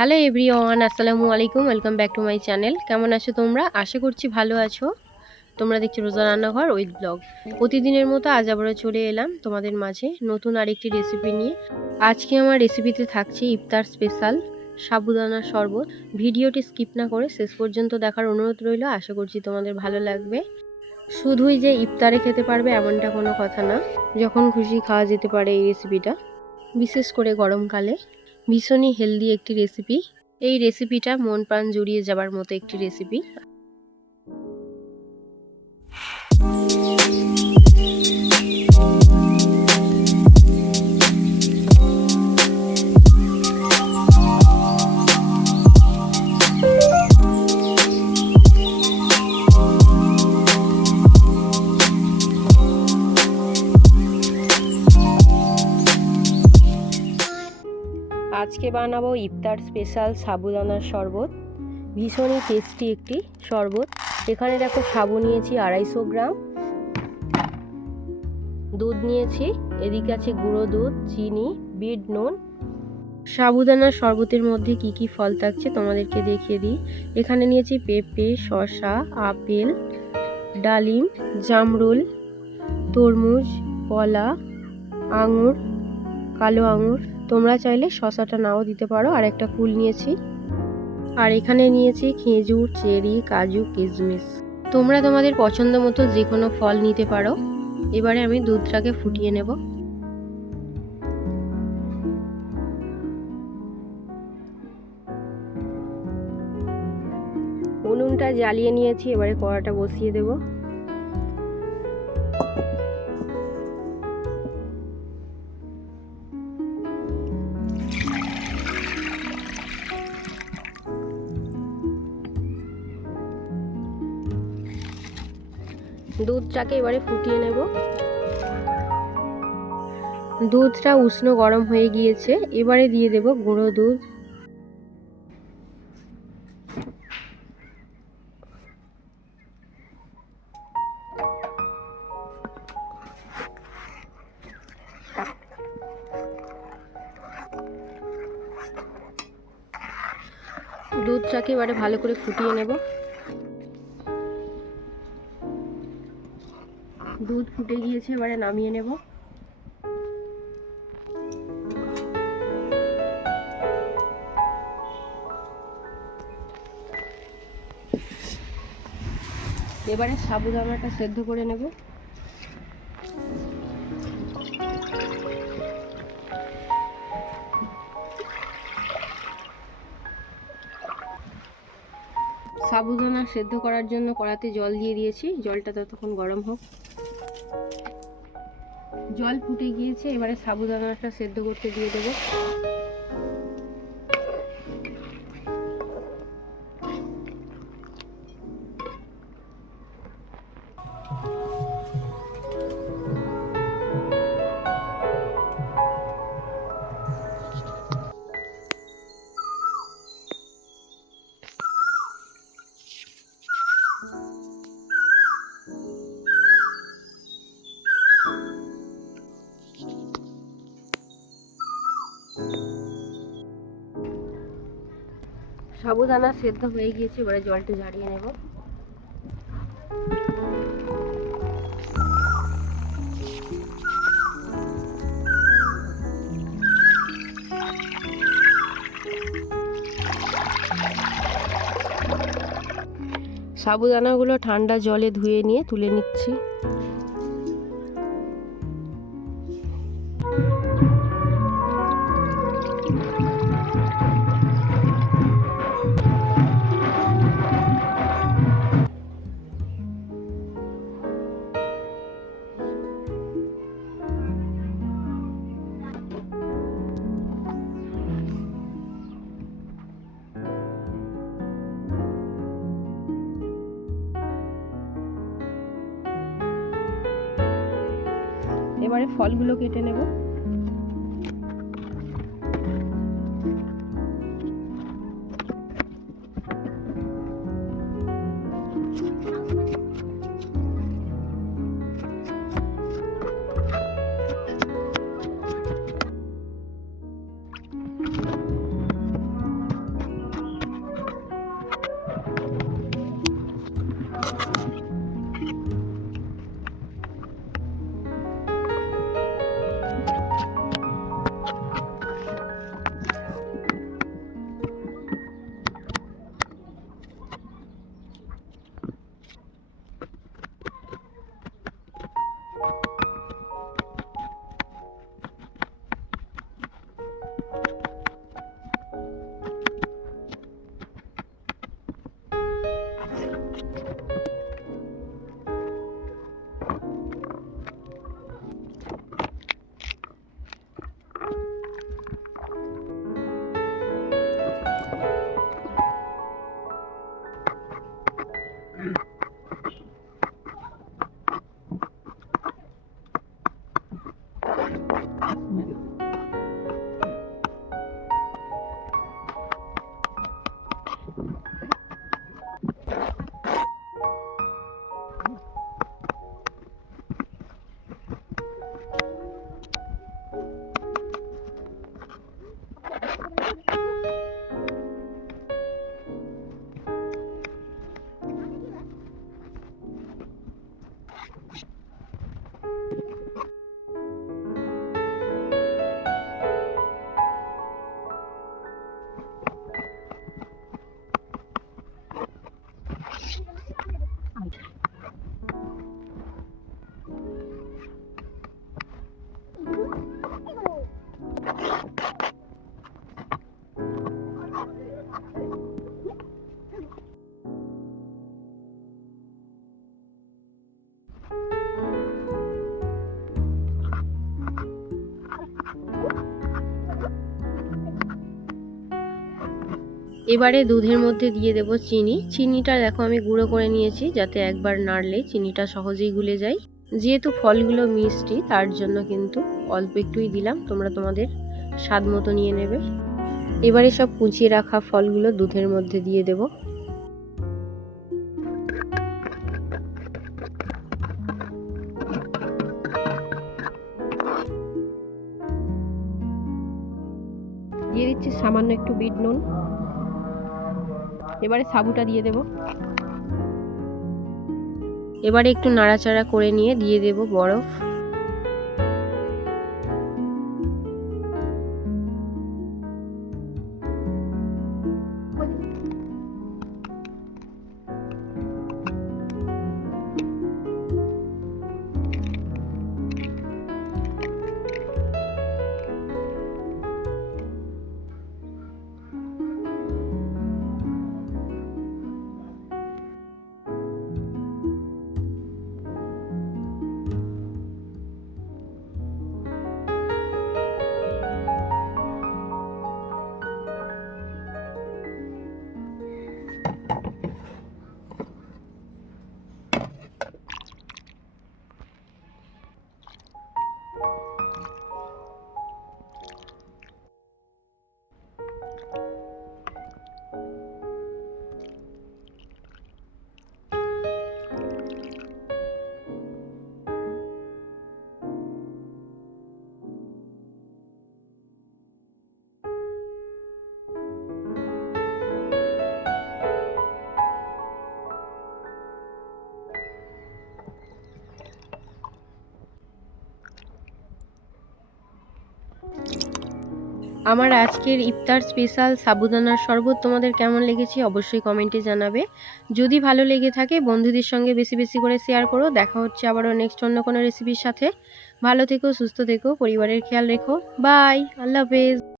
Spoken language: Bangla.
হ্যালো এভরিওয়ান আসসালামু আলাইকুম welcome back to my channel কেমন আছো তোমরা? আশা করছি ভালো আছো। তোমরা দেখছ রোজা রান্নাঘর উইথ ব্লগ প্রতিদিনের মতো আজ আবারও চলে এলাম তোমাদের মাঝে নতুন আরেকটি রেসিপি নিয়ে। আজকে আমার রেসিপিতে থাকছে ইফতার স্পেশাল সাবুদানার শরবত। ভিডিওটি স্কিপ না করে শেষ পর্যন্ত দেখার অনুরোধ রইল, আশা করছি তোমাদের ভালো লাগবে। শুধুই যে ইফতারে খেতে পারবে এমনটা কোনো কথা না, যখন খুশি খাওয়া যেতে পারে এই রেসিপিটা বিশেষ করে গরমকালে। ভীষণই হেলদি একটি রেসিপি এই রেসিপিটা মন প্রাণ জুড়িয়ে যাবার মতো একটি রেসিপি আজকে বানাবো ইফতার স্পেশাল সাবুদানার শরবত। ভীষণই টেস্টি একটি শরবত। এখানে দেখো সাবু নিয়েছি আড়াইশো গ্রাম। দুধ নিয়েছি, এদিকে আছে গুঁড়ো দুধ, চিনি, বিট, নুন। সাবুদানার শরবতের মধ্যে কি কি ফল থাকছে তোমাদেরকে দেখিয়ে দিই। এখানে নিয়েছি পেঁপে, শসা, আপেল, ডালিম, জামরুল, তরমুজ, কলা, আঙুর, কালো আঙুর। তোমরা চাইলে শশাটা নাও দিতে পারো, আর একটা কুল নিয়েছি। আর এখানে নিয়েছি খেজুর, চেরি, কাজু, কিশমিশ। তোমরা তোমাদের পছন্দ মতো যে কোনো ফল নিতে পারো। এবারে আমি দুধটাকে ফুটিয়ে নেব। উনুনটা জ্বালিয়ে নিয়েছি, এবারে কড়াটা বসিয়ে দেবো। দুধটাকে এবারে ফুটিয়ে নেব। দুধটা উষ্ণ গরম হয়ে গিয়েছে, এবারে দিয়ে দেব গুঁড়ো দুধ। দুধটাকে এবারে ভালো করে ফুটিয়ে নেব। দুধ ফুটে গিয়েছে, এবারে নামিয়ে নেব। এবারে সাবুদানাটা সেদ্ধ করে নেব। সাবুদানা সেদ্ধ করার জন্য কড়াতে জল দিয়ে দিয়েছি। জলটা ততক্ষণ গরম হোক। জল ফুটে গিয়েছে এবারে সাবুদানাটা সেদ্ধ করতে দিয়ে দেবো। সাবুদানা সেদ্ধ হয়ে গিয়েছে, এবারে জলটা ঝাড়িয়ে নেব। সাবুদানাগুলো ঠান্ডা জলে ধুয়ে নিয়ে তুলে নিচ্ছি। এবারে ফলগুলো কেটে নেব। এবারে দুধের মধ্যে দিয়ে দেব চিনি। চিনিটা দেখো আমি গুঁড়ো করে নিয়েছি যাতে একবার নাড়লে চিনিটা সহজেই গুলে যায়। যেহেতু ফলগুলো মিষ্টি, তার জন্য কিন্তু অল্প একটুই দিলাম। তোমরা তোমাদের স্বাদ মতো নিয়ে নেবে। এবারে সব কুচিয়ে রাখা ফলগুলো দুধের মধ্যে দিয়ে দেব। দিয়ে দিচ্ছি সামান্য একটু বিট নুন। এবারে সাবুটা দিয়ে দেব। এবারে একটু নাড়াচাড়া করে নিয়ে দিয়ে দেব বরফ। আমার আজকের ইফতার স্পেশাল সাবুদানার শরবত তোমাদের কেমন লেগেছে অবশ্যই কমেন্টে জানাবে। যদি ভালো লেগে থাকে, বন্ধুদের সঙ্গে বেশি বেশি করে শেয়ার করো। দেখা হচ্ছে আবারও নেক্সট অন্য কোনো রেসিপির সাথে। ভালো থেকো, সুস্থ থেকো, পরিবারের খেয়াল রেখো। বাই আল্লাহ হাফেজ।